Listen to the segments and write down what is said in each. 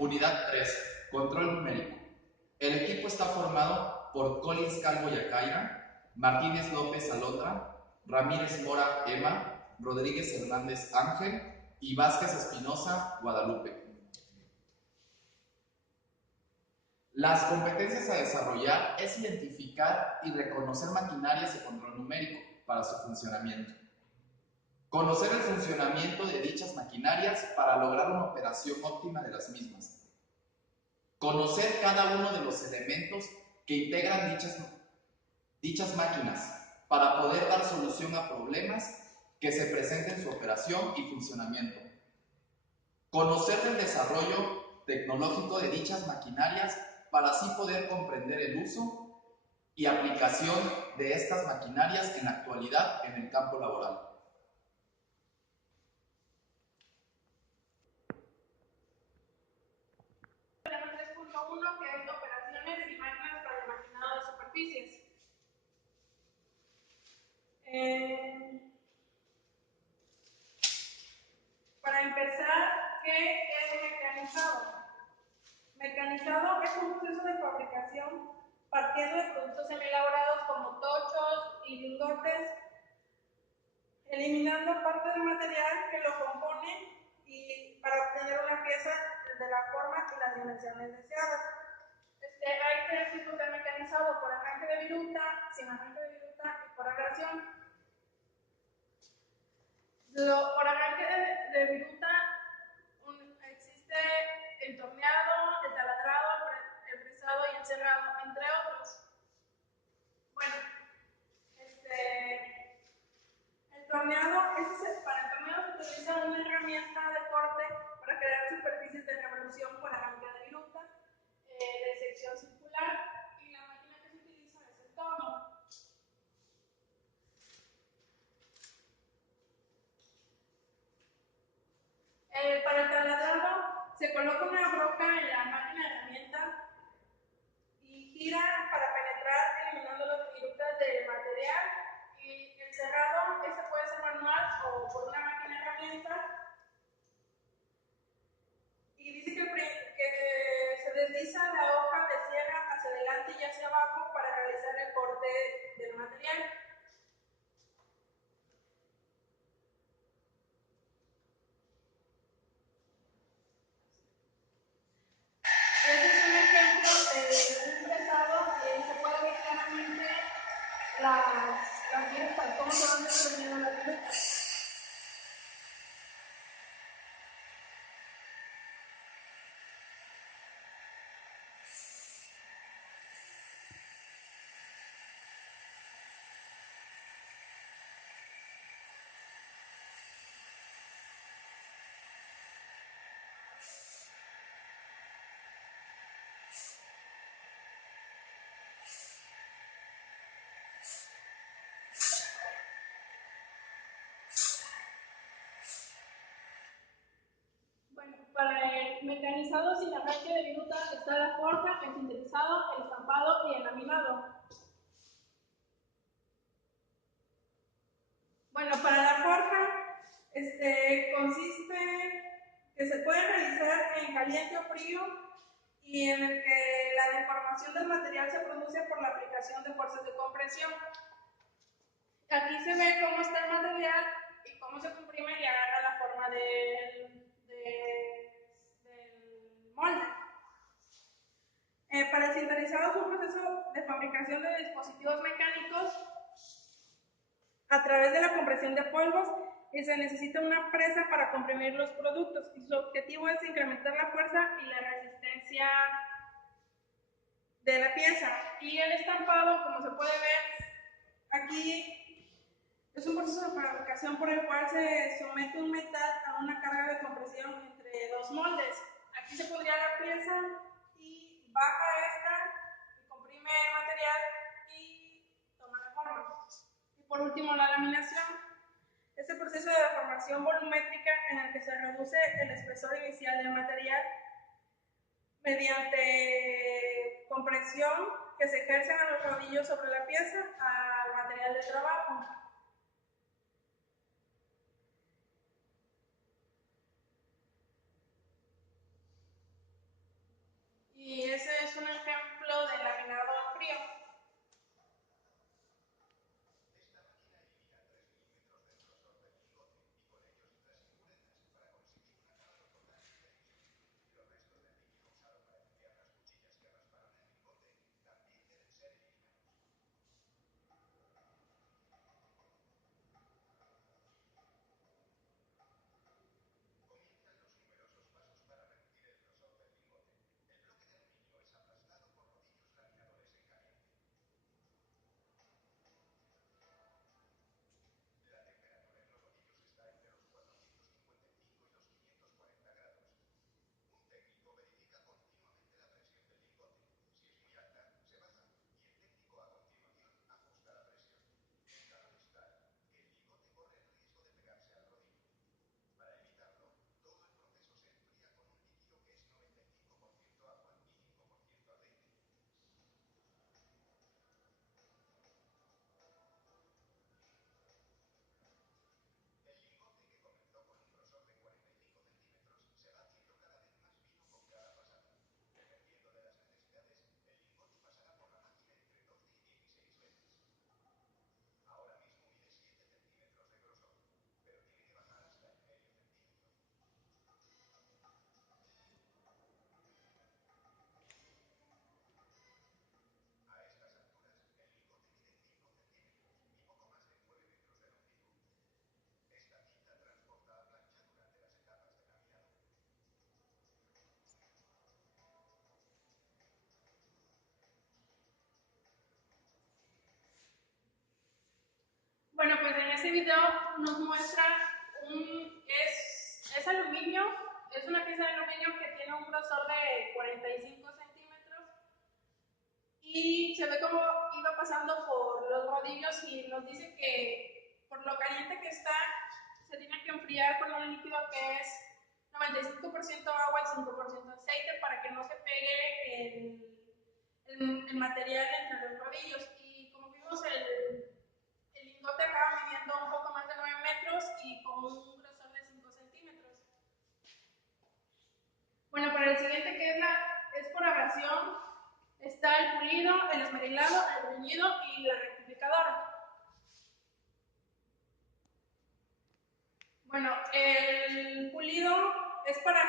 Unidad 3. Control numérico. El equipo está formado por Collins Calvo Yacaira, Martínez López Alondra, Ramírez Mora Emma, Rodríguez Hernández Ángel y Vázquez Espinosa Guadalupe. Las competencias a desarrollar es identificar y reconocer maquinarias de control numérico para su funcionamiento. Conocer el funcionamiento de dichas maquinarias para lograr una operación óptima de las mismas. Conocer cada uno de los elementos que integran dichas máquinas para poder dar solución a problemas que se presenten en su operación y funcionamiento. Conocer el desarrollo tecnológico de dichas maquinarias para así poder comprender el uso y aplicación de estas maquinarias en la actualidad en el campo laboral. Problema 3.1, que es operaciones y máquinas para el maquinado de superficies. Para empezar, ¿qué es mecanizado? Mecanizado es un proceso de fabricación partiendo de productos semielaborados como tochos y lingotes, eliminando parte del material que lo compone y para obtener una pieza de la forma y las dimensiones deseadas. Hay tres tipos de mecanizado: por arranque de viruta, sin arranque de viruta y por aleación. Por arranque de viruta existe el torneado, el taladrado, el fresado y el cerrado, entre otros. Bueno, el torneado, para el torneado se utiliza una herramienta de corte para crear superficies de revolución por arranque de viruta, de sección circular, y la máquina que se utiliza es el torno. Para el taladrado se coloca una broca en la máquina de herramienta y gira para penetrar eliminando las virutas del material. Y el cerrado, ese puede ser manual o por una máquina de herramienta. Y dice que se desliza la hoja de sierra hacia adelante y hacia abajo para realizar el corte del material. Este es un ejemplo de un fresado y se puede ver claramente las virutas, cómo se van desprendiendo las virutas. Bueno, para el mecanizado sin arranque de viruta está la forja, el sintetizado, el estampado y el laminado. Bueno, para la forja, consiste que se puede realizar en caliente o frío y en el que la deformación del material se produce por la aplicación de fuerzas de compresión. Aquí se ve cómo está el material y cómo se comprime y agarra la forma del molde. Para el sinterizado es un proceso de fabricación de dispositivos mecánicos a través de la compresión de polvos y se necesita una presa para comprimir los productos y su objetivo es incrementar la fuerza y la resistencia de la pieza. Y el estampado, como se puede ver aquí, es un proceso de fabricación por el cual se somete un metal a una carga de compresión entre dos moldes. Aquí se pondría la pieza y baja esta y comprime el material y toma la forma. Y por último, la laminación. Este proceso de deformación volumétrica en el que se reduce el espesor inicial del material mediante compresión que se ejercen a los rodillos sobre la pieza al material de trabajo. este video nos muestra es aluminio, es una pieza de aluminio que tiene un grosor de 45 centímetros y se ve como iba pasando por los rodillos y nos dice que por lo caliente que está se tiene que enfriar con un líquido que es 95% agua y 5% aceite para que no se pegue el material entre los rodillos. Y como vimos, el lingote acaba midiendo un poco más de 9 metros y con un grosor de 5 centímetros. Bueno, para el siguiente, que es por abrasión, está el pulido, el esmerilado, el bruñido y la rectificadora. Bueno, el pulido es para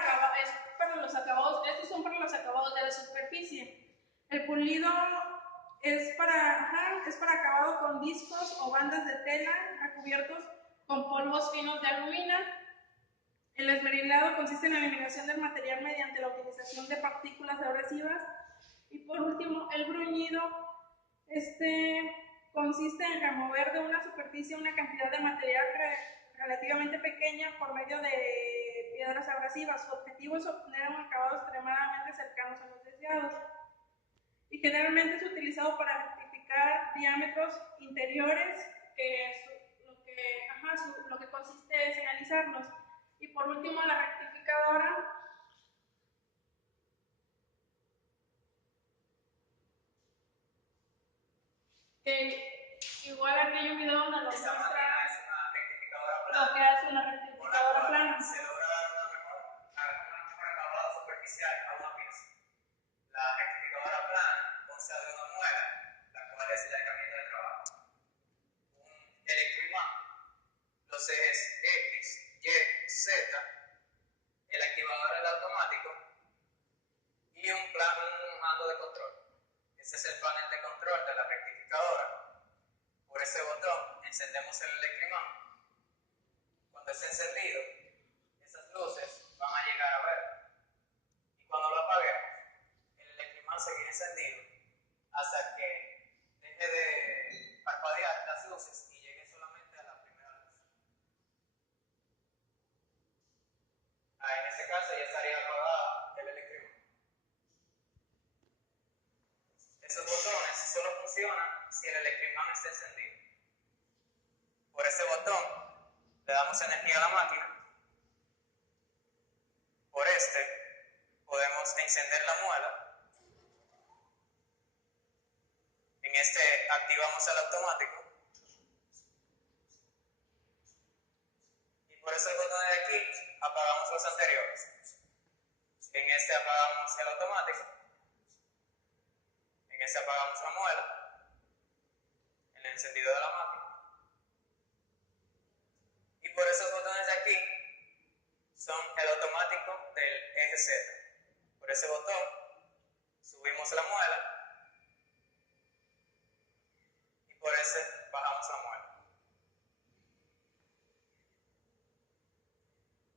los acabados, estos son para los acabados de la superficie. El pulido es para acabado con discos o bandas de tela cubiertos con polvos finos de alumina. El esmerilado consiste en la eliminación del material mediante la utilización de partículas abrasivas. Y por último, el bruñido consiste en remover de una superficie una cantidad de material relativamente pequeña por medio de piedras abrasivas. Su objetivo es obtener un acabado extremadamente cercano a los deseados. Y generalmente es utilizado para rectificar diámetros interiores, lo que consiste es en alisarlos. Y por último, la rectificadora igual aquí hay un video donde nos muestra lo que hace una rectificadora plana. Se logra un mejor acabado superficial a una pieza. La rectificadora plana consta de una muela, la cual es la herramienta de trabajo, un electroimán, los ejes X, Y, Z, el activador del automático y un mando de control. Este es el panel de control de la rectificadora. Por ese botón encendemos el electroimán. Cuando esté encendido, esas luces van a llegar a verde. Y cuando lo apaguemos, el electroimán seguirá encendido hasta que deje de parpadear las luces y llegue solamente a la primera luz. En este caso ya estaría apagado el electroimán. Esos botones solo funcionan si el electroimán está encendido. Por ese botón le damos energía a la máquina. Por podemos encender la muela. En activamos el automático. Y por ese botón de aquí apagamos los anteriores. En apagamos el automático. En apagamos la muela. El encendido de la máquina. Y por esos botones de aquí son el automático del eje Z. Por ese botón subimos la muela y por ese bajamos la muela.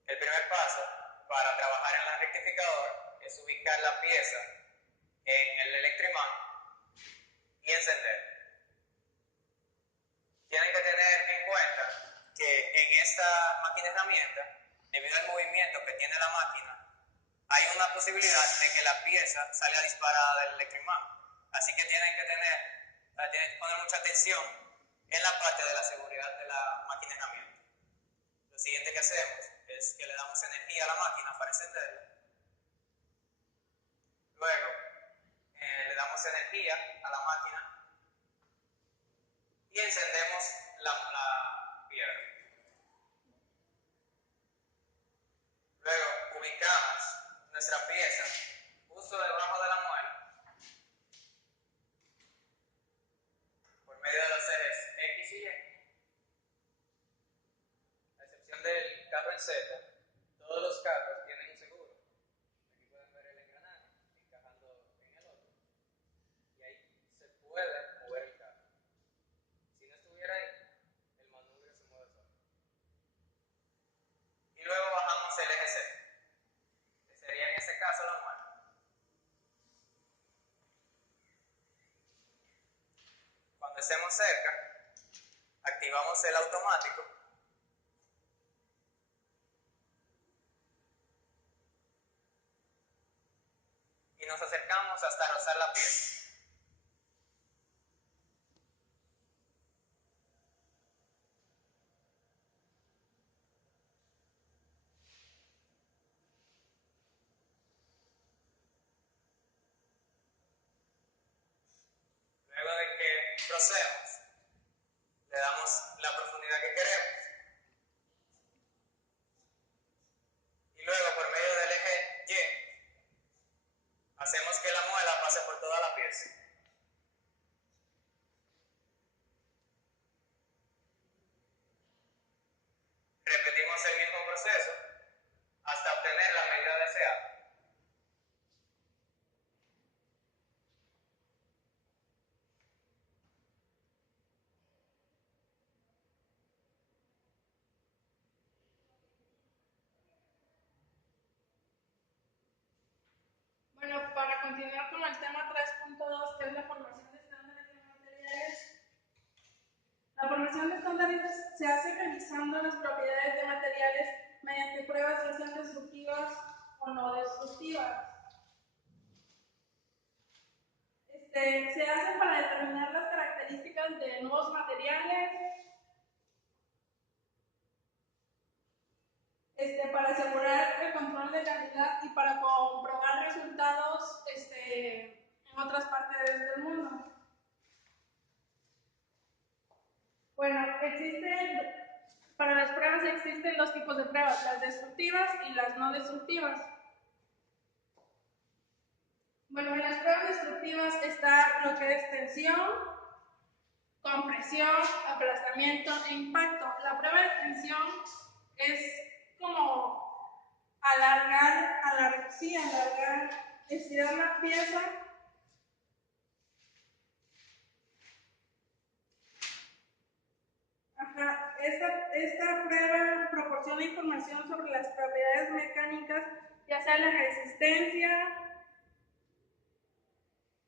El primer paso para trabajar en la rectificadora es ubicar la pieza en el electroimán y encender. Tienen que tener en cuenta que en esta máquina herramienta, debido al movimiento que tiene la máquina, hay una posibilidad de que la pieza salga disparada del electroimán. Así que tienen que poner mucha atención en la parte de la seguridad de la máquina herramienta. Lo siguiente que hacemos es que le damos energía a la máquina para encenderla. Luego le damos energía a la máquina y encendemos la piedra. Luego ubicamos nuestra pieza justo debajo de la muela por medio de los ejes X y Y. A excepción del carro en Z, todos los carros tienen un seguro. Aquí pueden ver el engranaje encajando en el otro y ahí se puede mover el carro. Si no estuviera ahí, el manubrio se mueve solo. Y luego bajamos el eje Z, que sería en este caso la muela. Cuando estemos cerca, activamos el automático y nos acercamos hasta rozar la pieza. Luego de que procedemos, le damos la profundidad que queremos y luego por medio del eje Y hacemos que la muela pase por toda la pieza. Repetimos el mismo proceso hasta obtener la medida deseada. Bueno, para continuar con el tema 3.2, que es la formación de estándares de materiales. La formación de estándares se hace revisando las propiedades de materiales mediante pruebas ya sean destructivas o no destructivas. Se hacen para determinar las características de nuevos materiales, para asegurar el control de calidad y para comprobar resultados en otras partes del mundo. Bueno, para las pruebas existen dos tipos de pruebas, las destructivas y las no destructivas. Bueno, en las pruebas destructivas está lo que es tensión, compresión, aplastamiento e impacto. La prueba de tensión es como estirar la pieza Esta prueba proporciona información sobre las propiedades mecánicas, ya sea la resistencia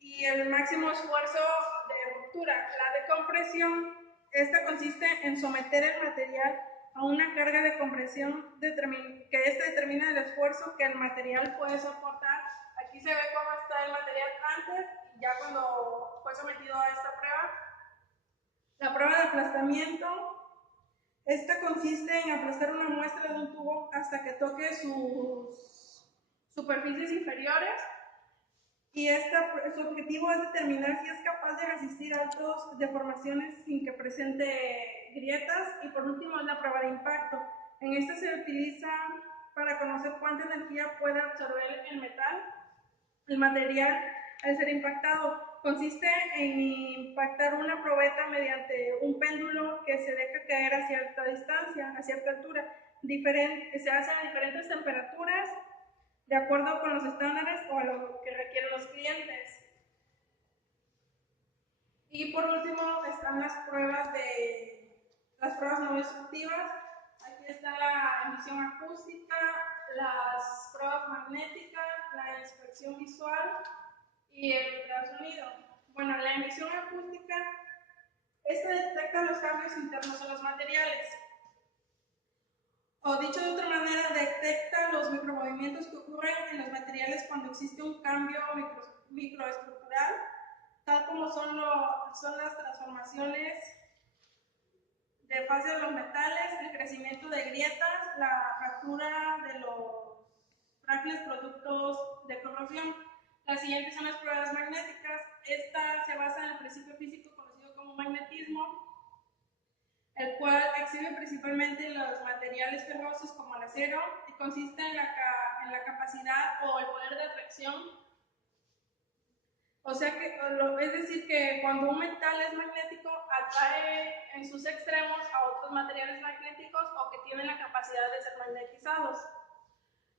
y el máximo esfuerzo de ruptura. La de compresión, esta consiste en someter el material a una carga de compresión que determina el esfuerzo que el material puede soportar. Aquí se ve cómo está el material antes y ya cuando fue sometido a esta prueba. La prueba de aplastamiento, esta consiste en aplastar una muestra de un tubo hasta que toque sus superficies inferiores y su objetivo es determinar si es capaz de resistir altas deformaciones sin que presente grietas. Y por último es la prueba de impacto. En esta se utiliza para conocer cuánta energía puede absorber el material al ser impactado. Consiste en impactar una probeta mediante un péndulo que se deja caer a cierta distancia, a cierta altura. Se hace a diferentes temperaturas de acuerdo con los estándares o a lo que requieren los clientes. Y por último están las pruebas no destructivas. Aquí está la emisión acústica, las pruebas magnéticas, la inspección visual y el ultrasonido. Bueno, la emisión acústica, esta detecta los cambios internos en los materiales. O dicho de otra manera, detecta los micromovimientos que ocurren en los materiales cuando existe un cambio microestructural, tal como son las transformaciones de fase de los metales, el crecimiento de grietas, la fractura de los frágiles productos de corrosión. Las siguientes son las pruebas magnéticas. Esta se basa en el principio físico conocido como magnetismo, el cual exhibe principalmente los materiales ferrosos como el acero y consiste en la capacidad o el poder de atracción. O sea que, es decir, que cuando un metal es magnético, atrae en sus extremos a otros materiales magnéticos o que tienen la capacidad de ser magnetizados.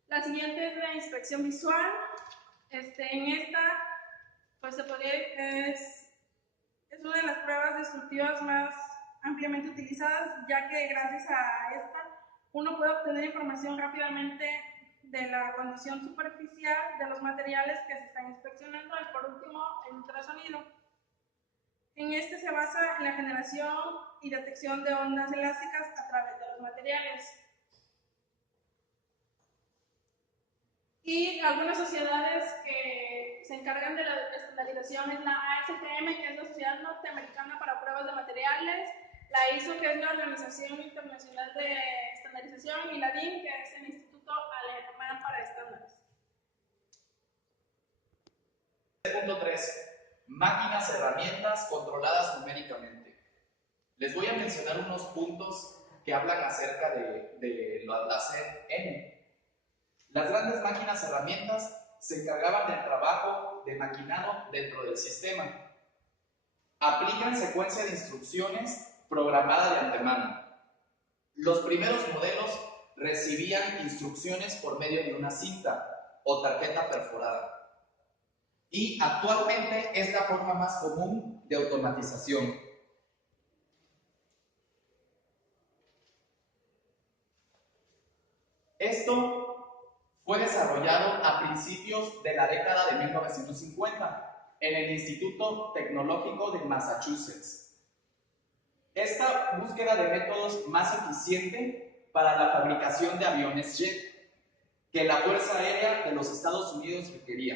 La siguiente es la inspección visual. En esta, pues es una de las pruebas destructivas más ampliamente utilizadas, ya que gracias a esta uno puede obtener información rápidamente de la condición superficial de los materiales que se están inspeccionando. Y por último, el ultrasonido. En este se basa en la generación y detección de ondas elásticas a través de los materiales. Y algunas sociedades que se encargan de la estandarización es la ASTM, que es la Sociedad Norteamericana para Pruebas de Materiales, la ISO, que es la Organización Internacional de Estandarización, y la DIN, que es el Instituto Alemán para Estándares. Punto 3. Máquinas, herramientas controladas numéricamente. Les voy a mencionar unos puntos que hablan acerca de la CN. Las grandes máquinas herramientas se encargaban del trabajo de maquinado dentro del sistema. Aplican secuencia de instrucciones programada de antemano. Los primeros modelos recibían instrucciones por medio de una cinta o tarjeta perforada. Y actualmente es la forma más común de automatización. Esto fue desarrollado a principios de la década de 1950 en el Instituto Tecnológico de Massachusetts. Esta búsqueda de métodos más eficiente para la fabricación de aviones jet que la Fuerza Aérea de los Estados Unidos requería.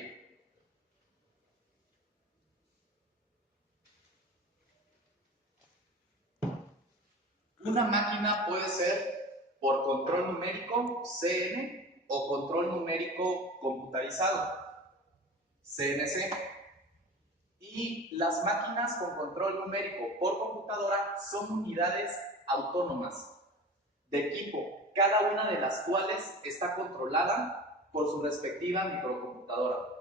Una máquina puede ser por control numérico, CN, o control numérico computarizado, CNC. Y las máquinas con control numérico por computadora son unidades autónomas de equipo, cada una de las cuales está controlada por su respectiva microcomputadora.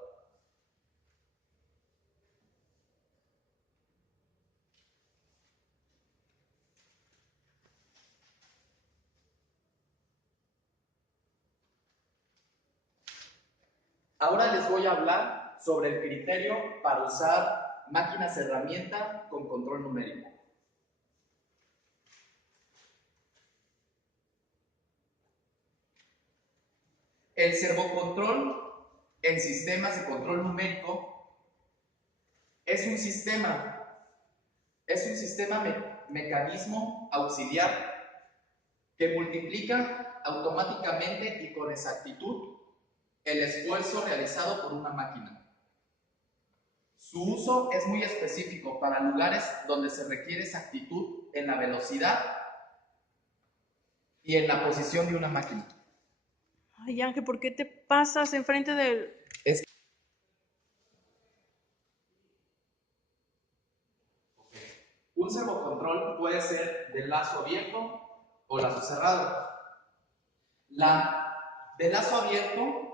Ahora les voy a hablar sobre el criterio para usar máquinas herramienta con control numérico. El servocontrol en sistemas de control numérico es un mecanismo auxiliar que multiplica automáticamente y con exactitud el esfuerzo realizado por una máquina. Su uso es muy específico para lugares donde se requiere exactitud en la velocidad y en la posición de una máquina. Ay, Ángel, ¿por qué te pasas enfrente del...? Un servocontrol puede ser de lazo abierto o lazo cerrado. De lazo abierto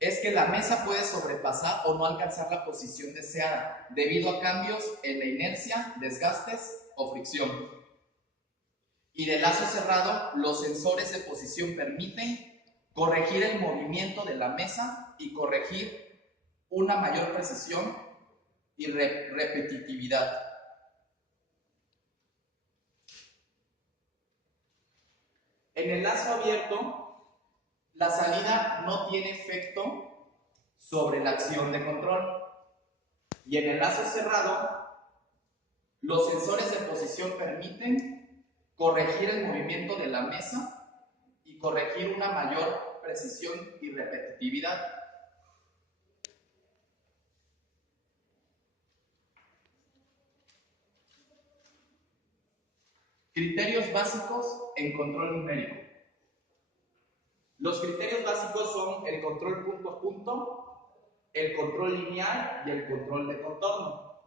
es que la mesa puede sobrepasar o no alcanzar la posición deseada debido a cambios en la inercia, desgastes o fricción. Y de lazo cerrado, los sensores de posición permiten corregir el movimiento de la mesa y corregir una mayor precisión y repetitividad. En el lazo abierto, la salida no tiene efecto sobre la acción de control. Y en el lazo cerrado, los sensores de posición permiten corregir el movimiento de la mesa y corregir una mayor precisión y repetitividad. Criterios básicos en control numérico. Los criterios básicos son el control punto a punto, el control lineal y el control de contorno.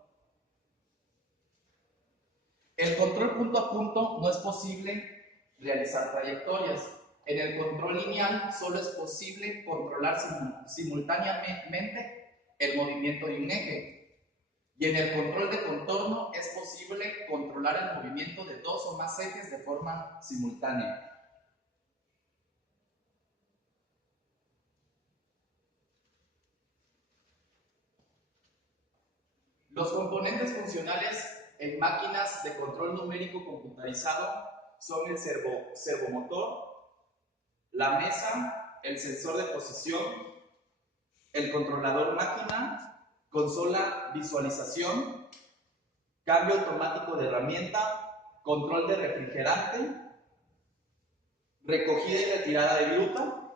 El control punto a punto no es posible realizar trayectorias. En el control lineal solo es posible controlar simultáneamente el movimiento de un eje. Y en el control de contorno es posible controlar el movimiento de dos o más ejes de forma simultánea. Los componentes funcionales en máquinas de control numérico computarizado son el servomotor, la mesa, el sensor de posición, el controlador máquina, consola visualización, cambio automático de herramienta, control de refrigerante, recogida y retirada de gruta,